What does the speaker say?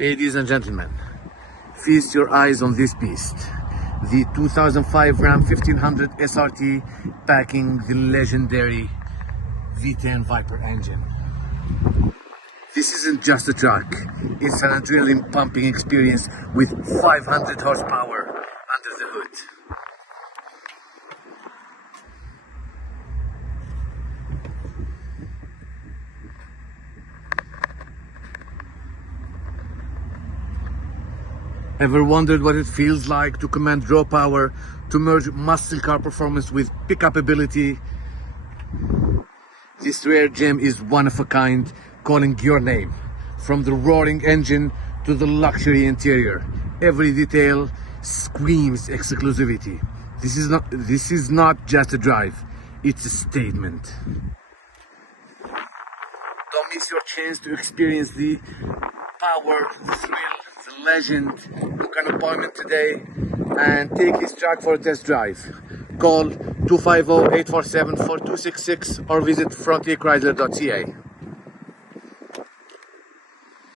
Ladies and gentlemen, feast your eyes on this beast. The 2005 Ram 1500 SRT packing the legendary V10 Viper engine. This isn't just a truck, it's an adrenaline pumping experience with 500 horsepower under the hood. Ever wondered what it feels like to command raw power, to merge muscle car performance with pickup ability? This rare gem is one of a kind, calling your name. From the roaring engine to the luxury interior, every detail screams exclusivity. This is not just a drive, it's a statement. Don't miss your chance to experience the power, the thrill, the legend. Book an appointment today and take this truck for a test drive. Call 250-847-4266 or visit frontierchrysler.ca.